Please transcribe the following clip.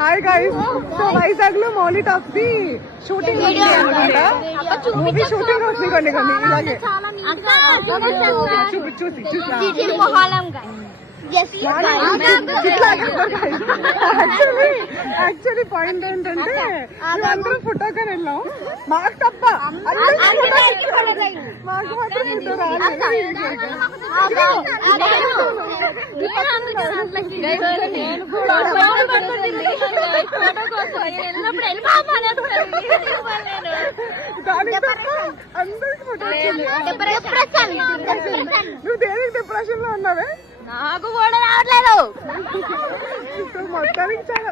Hi guys. So Vizag లో Mouli talks the shooting అనమాట. Movie shooting అవుతుంది కొన్ని ఇలాగే చూసి యాక్చువల్లీ పాయింట్ ఏంటంటే అందరం ఫోటోకి వెళ్ళాం. మాకు తప్ప మాకు మాత్రం ఫోటో అందరికి ఫోటో. నువ్వు దేనికి డిప్రెషన్ లో ఉన్నావే? నాకు కూడా రావట్లేదు. మొత్తానికి చాలా